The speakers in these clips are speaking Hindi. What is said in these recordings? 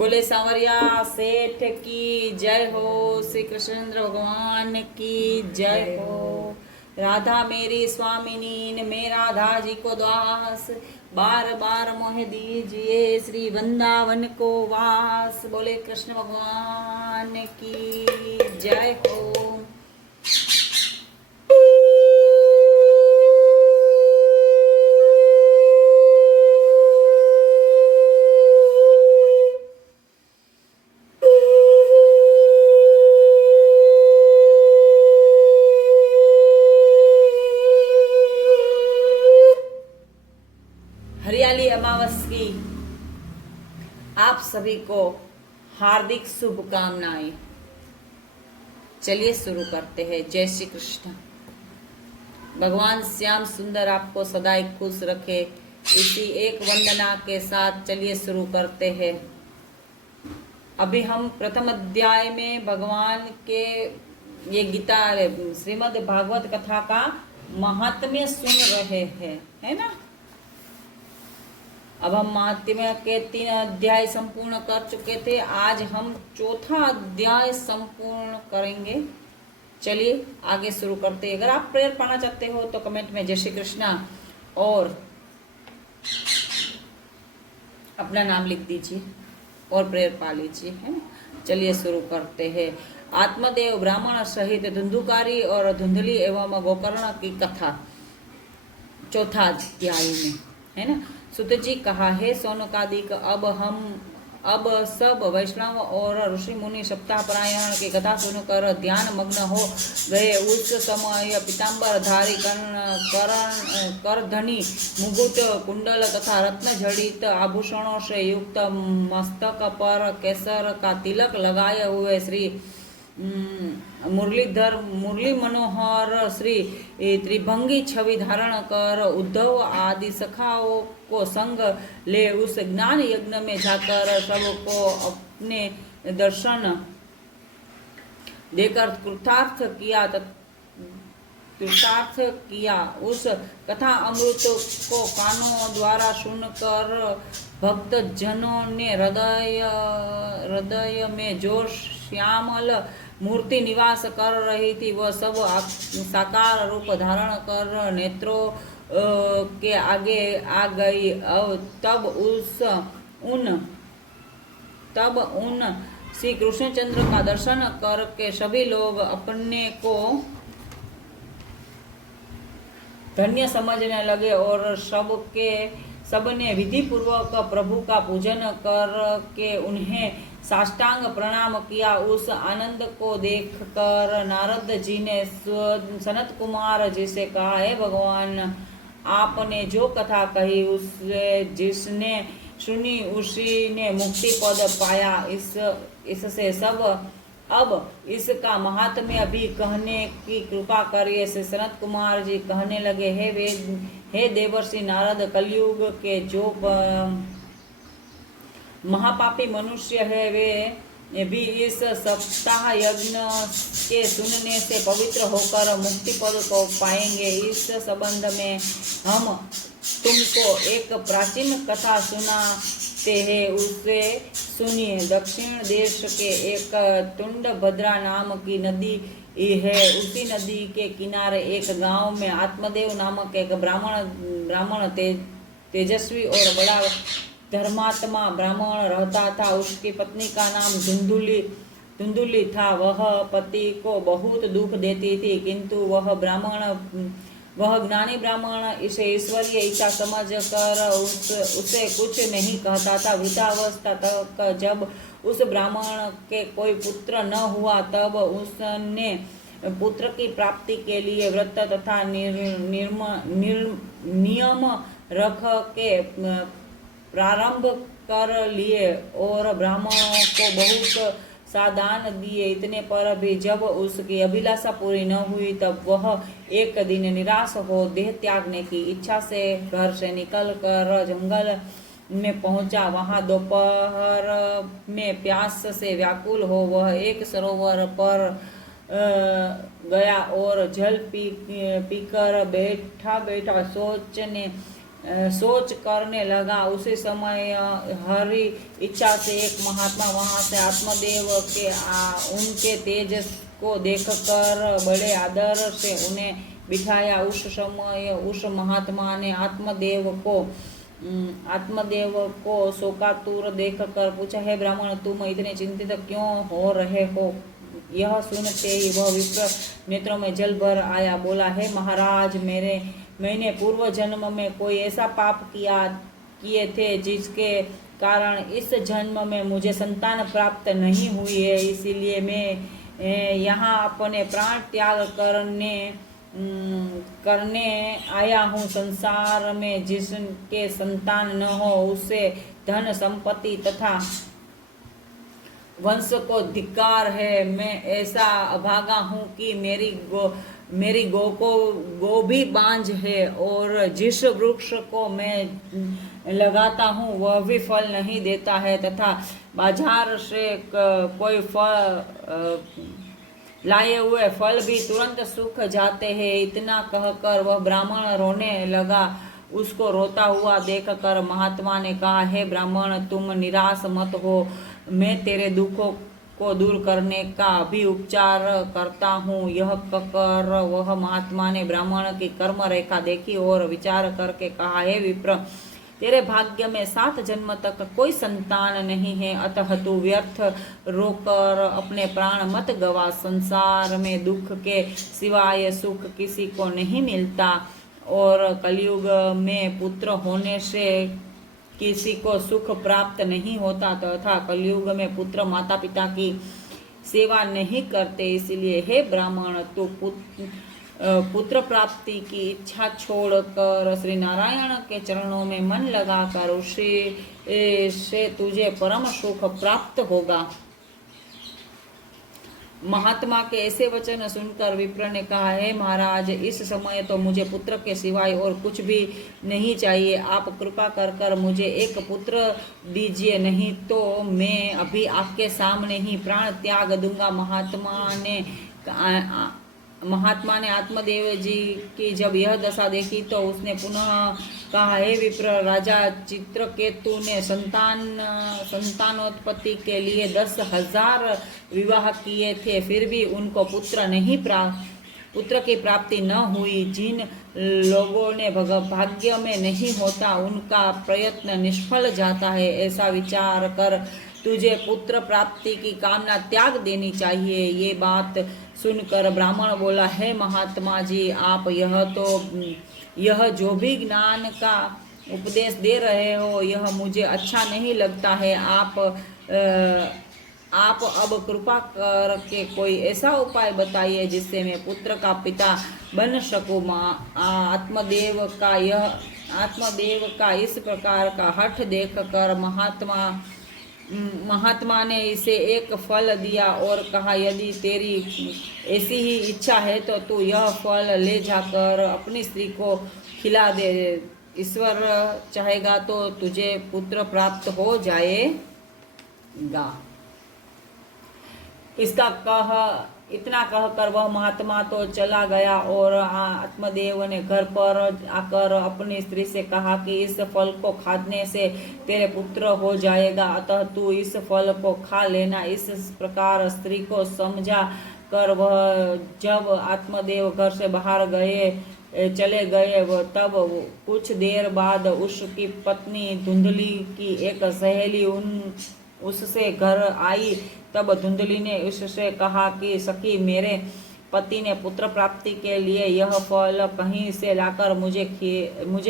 बोले सांवरिया सेठ की जय हो। श्री कृष्णचंद्र भगवान की जय हो। राधा मेरी स्वामिनी ने मैं राधा जी को दास, बार बार मोह दीजिए श्री वृंदावन को वास। बोले कृष्ण भगवान की जय हो। हरियाली अमावस की आप सभी को हार्दिक शुभकामनाएं। चलिए शुरू करते हैं। जय श्री कृष्ण। भगवान श्याम सुंदर आपको सदैव खुश रखे, इसी एक वंदना के साथ चलिए शुरू करते हैं। अभी हम प्रथम अध्याय में भगवान के ये गीता श्रीमद् भागवत कथा का महात्म्य सुन रहे हैं, है ना। अब हम महात्म्य के 3 अध्याय संपूर्ण कर चुके थे। आज हम चौथा अध्याय संपूर्ण करेंगे। चलिए आगे शुरू करते हैं। अगर आप प्रेयर पाना चाहते हो तो कमेंट में जय श्री कृष्णा और अपना नाम लिख दीजिए और प्रेयर पा लीजिए, है ना। चलिए शुरू करते हैं। आत्मदेव ब्राह्मण सहित धुंधुकारी और धुंधली एवं गोकर्ण की कथा चौथा अध्याय में, है ना। सुत जी कहा, है सौनकादिक, अब सब वैष्णव और ऋषि मुनि सप्ताह परायण की कथा सुनकर ध्यान मग्न हो गए। उस समय पीताम्बर धारी करधनी मुकुट कुंडल तथा रत्न जड़ित आभूषणों से युक्त मस्तक पर केसर का तिलक लगाए हुए श्री मुरली मनोहर श्री त्रिभंगी छवि धारण कर उद्धव आदि सखाओं को संग ले उस ज्ञान यज्ञ में जाकर सबको अपने दर्शन देकर कृतार्थ किया। उस कथा अमृत को कानों द्वारा सुनकर भक्त जनों ने हृदय में जो श्यामल मूर्ति निवास कर रही थी वह सब साकार रूप धारण कर नेत्रों के आगे आ गई। तब उन श्री कृष्णचंद्र का दर्शन करके सभी लोग अपने को धन्य समझने लगे और सबने विधि पूर्वक प्रभु का पूजन करके उन्हें साष्टांग प्रणाम किया। उस आनंद को देखकर नारद जी ने सनत कुमार जी से कहा, हे भगवान, आपने जो कथा कही उसे जिसने सुनी उसी ने मुक्ति पद पाया। इससे सब अब इसका महात्म्य भी कहने की कृपा करिए। श्री सनत कुमार जी कहने लगे, हे देवर्षि नारद, कलयुग के जो महापापी मनुष्य है वे भी इस सप्ताह यज्ञ के सुनने से पवित्र होकर मुक्ति पद को पाएंगे। इस संबंध में हम तुमको एक प्राचीन कथा सुनाते हैं, उसे सुनिए। दक्षिण देश के एक तुंडभद्रा नाम की नदी है। उसी नदी के किनारे एक गांव में आत्मदेव नामक एक ब्राह्मण तेजस्वी और बड़ा धर्मात्मा ब्राह्मण रहता था। उसकी पत्नी का नाम धुंधुली था। वह पति को बहुत दुख देती थी, किंतु वह ज्ञानी ब्राह्मण इसे ईश्वरीय इच्छा समझकर उसे कुछ नहीं कहता था। वृद्धावस्था तक जब उस ब्राह्मण के कोई पुत्र न हुआ तब उसने पुत्र की प्राप्ति के लिए व्रत तथा नियम रख के प्रारंभ कर लिए और ब्राह्मणों को बहुत सादान दिए। इतने पर भी जब उसकी अभिलाषा पूरी न हुई तब वह एक दिन निराश हो देह त्यागने की इच्छा से घर से निकलकर जंगल में पहुंचा। वहां दोपहर में प्यास से व्याकुल हो वह एक सरोवर पर गया और जल पीकर बैठा सोचने सोच करने लगा। उसी समय हरी इच्छा से एक महात्मा वहां से आत्मदेव के उनके तेज को देखकर बड़े आदर से उन्हें बिठाया। उस समय उस महात्मा ने आत्मदेव को शोकातुर देखकर पूछा, हे ब्राह्मण, तुम इतने चिंतित क्यों हो रहे हो? यह सुनते ही वह विप्र नेत्रों में जल भर आया, बोला, हे महाराज, मैंने पूर्व जन्म में कोई ऐसा पाप किए थे जिसके कारण इस जन्म में मुझे संतान प्राप्त नहीं हुई है। इसीलिए मैं यहाँ अपने प्राण त्याग करने आया हूँ। संसार में जिसके संतान न हो उसे धन संपत्ति तथा वंश को धिक्कार है। मैं ऐसा अभागा हूँ कि मेरी गो भी बांझ है, और जिस वृक्ष को मैं लगाता हूँ वह भी फल नहीं देता है, तथा बाजार से कोई फल लाए हुए फल भी तुरंत सूख जाते हैं। इतना कहकर वह ब्राह्मण रोने लगा। उसको रोता हुआ देखकर महात्मा ने कहा, हे ब्राह्मण, तुम निराश मत हो, मैं तेरे दुखों को दूर करने का भी उपचार करता हूँ। यह कहकर वह महात्मा ने ब्राह्मण की कर्म रेखा देखी और विचार करके कहा, हे विप्र, तेरे भाग्य में 7 जन्म तक कोई संतान नहीं है, अतः तू व्यर्थ रोकर अपने प्राण मत गवा। संसार में दुख के सिवाय सुख किसी को नहीं मिलता, और कलयुग में पुत्र होने से किसी को सुख प्राप्त नहीं होता, तथा कलयुग में पुत्र माता पिता की सेवा नहीं करते। इसलिए हे ब्राह्मण, तू पुत्र प्राप्ति की इच्छा छोड़कर श्री नारायण के चरणों में मन लगाकर उसी से तुझे परम सुख प्राप्त होगा। महात्मा के ऐसे वचन सुनकर विप्र ने कहा, हे महाराज, इस समय तो मुझे पुत्र के सिवाय और कुछ भी नहीं चाहिए। आप कृपा कर मुझे एक पुत्र दीजिए, नहीं तो मैं अभी आपके सामने ही प्राण त्याग दूंगा। महात्मा ने आत्मदेव जी की जब यह दशा देखी तो उसने पुनः कहा, हे विप्र, राजा चित्रकेतु ने संतानोत्पत्ति के लिए 10,000 विवाह किए थे, फिर भी उनको पुत्र की प्राप्ति न हुई। जिन लोगों ने भाग्य में नहीं होता उनका प्रयत्न निष्फल जाता है। ऐसा विचार कर तुझे पुत्र प्राप्ति की कामना त्याग देनी चाहिए। ये बात सुनकर ब्राह्मण बोला, हे महात्मा जी, आप यह जो भी ज्ञान का उपदेश दे रहे हो यह मुझे अच्छा नहीं लगता है। आप अब कृपा करके कोई ऐसा उपाय बताइए जिससे मैं पुत्र का पिता बन सकूं। आत्मदेव का इस प्रकार का हठ देखकर महात्मा ने इसे एक फल दिया और कहा, यदि तेरी ऐसी ही इच्छा है तो तू यह फल ले जाकर अपनी स्त्री को खिला दे। ईश्वर चाहेगा तो तुझे पुत्र प्राप्त हो जाएगा। इतना कहकर वह महात्मा तो चला गया, और आत्मदेव ने घर पर आकर अपनी स्त्री से कहा कि इस फल को खाने से तेरे पुत्र हो जाएगा, अतः तू इस फल को खा लेना। इस प्रकार स्त्री को समझा कर वह जब आत्मदेव घर से बाहर चले गए तब कुछ देर बाद उसकी पत्नी धुंधली की एक सहेली उससे घर आई। तब धुंधली ने उससे कहा कि सखी, मेरे पति ने पुत्र प्राप्ति के लिए यह फल कहीं से लाकर मुझे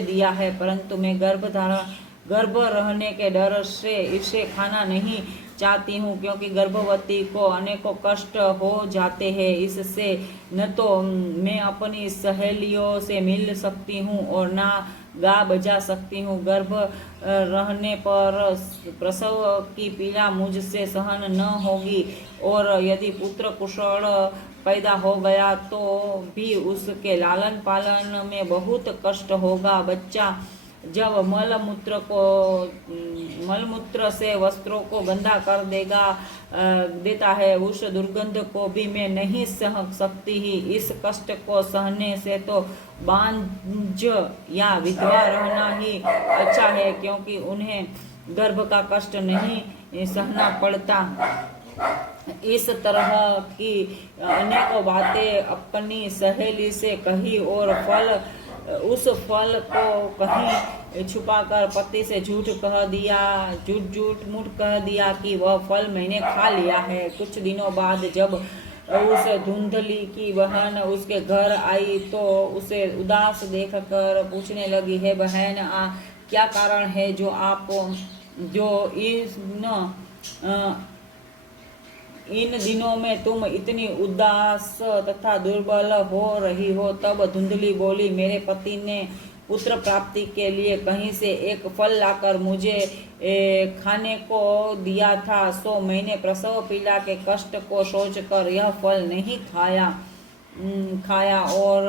दिया है, परंतु मैं गर्भ रहने के डर से इसे खाना नहीं चाहती हूँ, क्योंकि गर्भवती को अनेकों कष्ट हो जाते हैं। इससे न तो मैं अपनी सहेलियों से मिल सकती हूँ और ना गा बजा सकती हूँ। गर्भ रहने पर प्रसव की पीड़ा मुझसे सहन न होगी, और यदि पुत्र कुशल पैदा हो गया तो भी उसके लालन पालन में बहुत कष्ट होगा। बच्चा जब मलमूत्र से वस्त्रों को गंदा कर देता है, उस दुर्गंध को भी मैं नहीं सह सकती ही। इस कष्ट को सहने से तो बांझ या विधवा रहना ही अच्छा है, क्योंकि उन्हें गर्भ का कष्ट नहीं सहना पड़ता। इस तरह की अनेकों बातें अपनी सहेली से कही और उस फल को कहीं छुपाकर पति से झूठ मूठ कह दिया कि वह फल मैंने खा लिया है। कुछ दिनों बाद जब उस धुंधली की बहन उसके घर आई तो उसे उदास देखकर पूछने लगी, है बहन, क्या कारण है जो इन दिनों में तुम इतनी उदास तथा दुर्बल हो रही हो? तब धुंधली बोली, मेरे पति ने पुत्र प्राप्ति के लिए कहीं से एक फल लाकर मुझे खाने को दिया था, सो मैंने प्रसव पीड़ा के कष्ट को सोचकर यह फल नहीं खाया और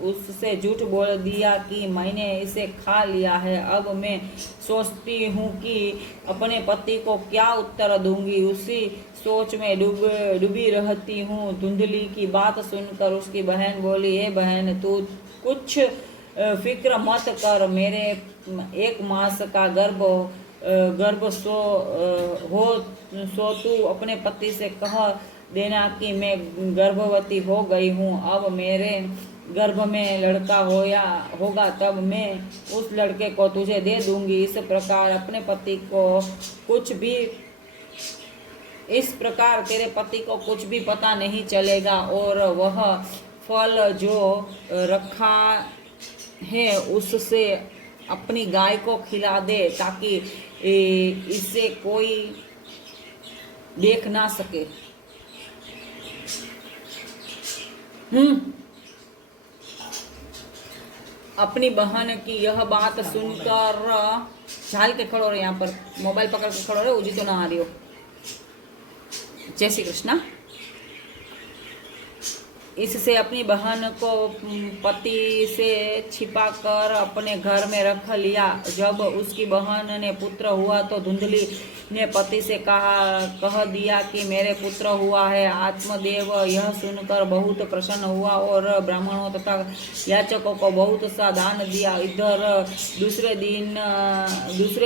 उससे झूठ बोल दिया कि मैंने इसे खा लिया है। अब मैं सोचती हूँ कि अपने पति को क्या उत्तर दूंगी, उसी सोच में डूबी रहती हूँ। धुंधली की बात सुनकर उसकी बहन बोली, हे बहन, तू कुछ फिक्र मत कर, मेरे 1 मास का गर्भ सो तू अपने पति से कह देना कि मैं गर्भवती हो गई हूँ। अब मेरे गर्भ में लड़का होगा तब मैं उस लड़के को तुझे दे दूंगी। इस प्रकार तेरे पति को कुछ भी पता नहीं चलेगा और वह फल जो रखा है उससे अपनी गाय को खिला दे, ताकि इसे कोई देख ना सके। अपनी बहन की यह बात सुनकर झाल के खड़ो रहे, यहाँ पर मोबाइल पकड़ के खड़ो रहे, उजी तो ना आ रही हो। जय श्री कृष्णा। इससे अपनी बहन को पति से छिपाकर अपने घर में रख लिया। जब उसकी बहन ने पुत्र हुआ तो धुंधली ने पति से कह दिया कि मेरे पुत्र हुआ है। आत्मदेव यह सुनकर बहुत प्रसन्न हुआ और ब्राह्मणों तथा याचकों को बहुत सा दान दिया। इधर दूसरे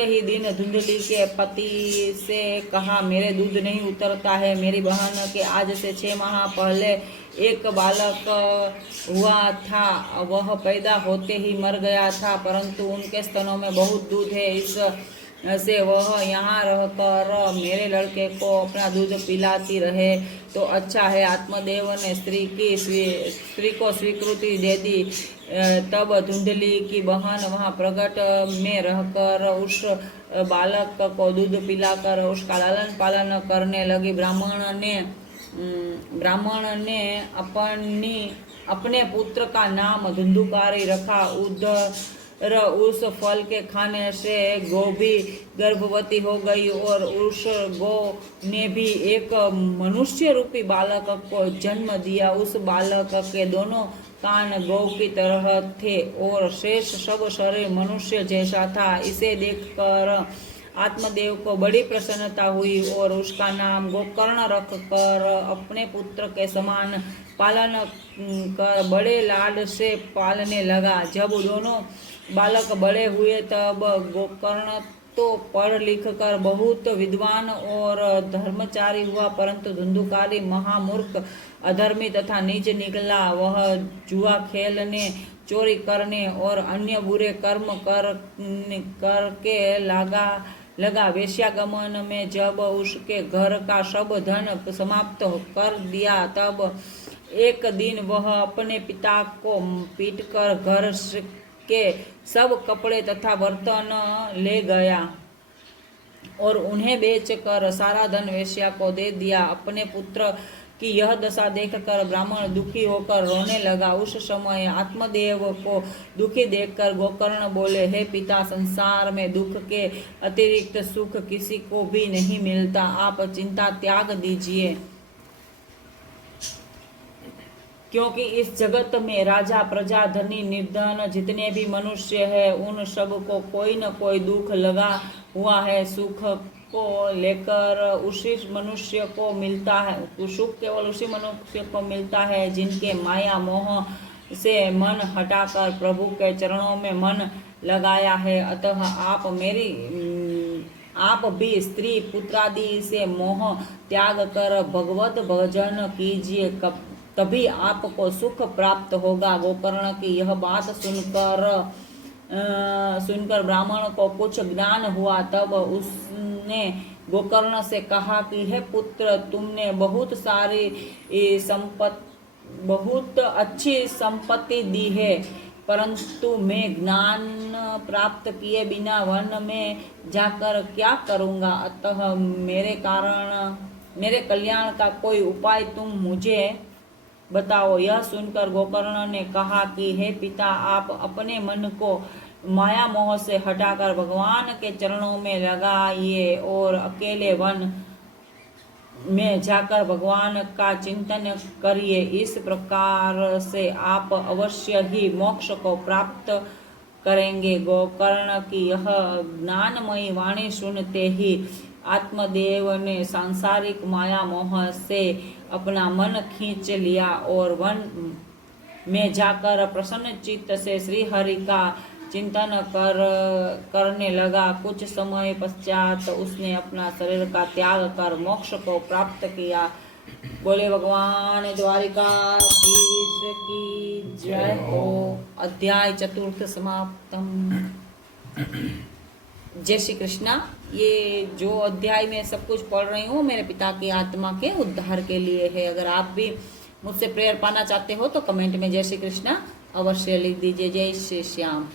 ही दिन धुंधली के पति से कहा, मेरे दूध नहीं उतरता है। मेरी बहन के आज से 6 माह पहले एक बालक हुआ था, वह पैदा होते ही मर गया था, परंतु उनके स्तनों में बहुत दूध है, इससे वह यहाँ रहकर मेरे लड़के को अपना दूध पिलाती रहे तो अच्छा है। आत्मदेव ने स्त्री को स्वीकृति दे दी। तब धुंधली की बहन वहाँ प्रगट में रहकर उस बालक को दूध पिलाकर उसका लालन पालन करने लगी। ब्राह्मण ने अपने पुत्र का नाम धुंधुकारी रखा। उधर उस फल के खाने से गौ भी गर्भवती हो गई और उस गौ ने भी एक मनुष्य रूपी बालक को जन्म दिया। उस बालक के दोनों कान गौ की तरह थे और शेष सब शरीर मनुष्य जैसा था। इसे देखकर आत्मदेव को बड़ी प्रसन्नता हुई और उसका नाम गोकर्ण रखकर अपने पुत्र के समान पालन कर बड़े लाड से पालने लगा। जब दोनों बालक बड़े हुए तब गोकर्ण तो पढ़ लिख कर बहुत विद्वान और धर्मचारी हुआ, परंतु धुंधुकारी महामूर्ख, अधर्मी तथा नीच निकला। वह जुआ खेलने, चोरी करने और अन्य बुरे कर्म करके लगा। वेश्यागमन में जब उसके घर का सब धन समाप्त कर दिया तब एक दिन वह अपने पिता को पीटकर घर के सब कपड़े तथा बर्तन ले गया और उन्हें बेचकर सारा धन वेश्या को दे दिया। अपने पुत्र कि यह दशा देखकर ब्राह्मण दुखी होकर रोने लगा। उस समय आत्मदेव को दुखी देखकर गोकर्ण बोले, हे पिता, संसार में दुख के अतिरिक्त सुख किसी को भी नहीं मिलता, आप चिंता त्याग दीजिए। क्योंकि इस जगत में राजा, प्रजा, धनी, निर्धन जितने भी मनुष्य है उन सब को कोई न कोई दुख लगा हुआ है। सुख को लेकर उसी मनुष्य को मिलता है, सुख केवल उसी मनुष्य को मिलता है जिनके माया मोह से मन हटाकर प्रभु के चरणों में मन लगाया है। अतः आप भी स्त्री पुत्रादि से मोह त्याग कर भगवत भजन कीजिए, तभी आपको सुख प्राप्त होगा। गोकर्ण की यह बात सुनकर ब्राह्मण को कुछ ज्ञान हुआ। तब उसने गोकर्ण से कहा कि हे पुत्र, तुमने बहुत अच्छी संपत्ति दी है, परंतु मैं ज्ञान प्राप्त किए बिना वन में जाकर क्या करूँगा। अतः मेरे कल्याण का कोई उपाय तुम मुझे बताओ। यह सुनकर गोकर्ण ने कहा कि हे पिता, आप अपने मन को माया मोह से हटाकर भगवान के चरणों में लगाइए और अकेले वन में जाकर भगवान का चिंतन करिए। इस प्रकार से आप अवश्य ही मोक्ष को प्राप्त करेंगे। गोकर्ण की यह ज्ञानमयी वाणी सुनते ही आत्मदेव ने सांसारिक माया मोह से अपना मन खींच लिया और वन में जाकर प्रसन्न चित्त से श्री हरि का चिंतन करने लगा। कुछ समय पश्चात उसने अपना शरीर का त्याग कर मोक्ष को प्राप्त किया। बोले भगवान द्वारिकाधीश की जय हो। अध्याय 4 समाप्तम। जय श्री कृष्णा। ये जो अध्याय में सब कुछ पढ़ रही हूँ मेरे पिता की आत्मा के उद्धार के लिए है। अगर आप भी मुझसे प्रेयर पाना चाहते हो तो कमेंट में जय श्री कृष्णा अवश्य लिख दीजिए। जय श्री श्याम।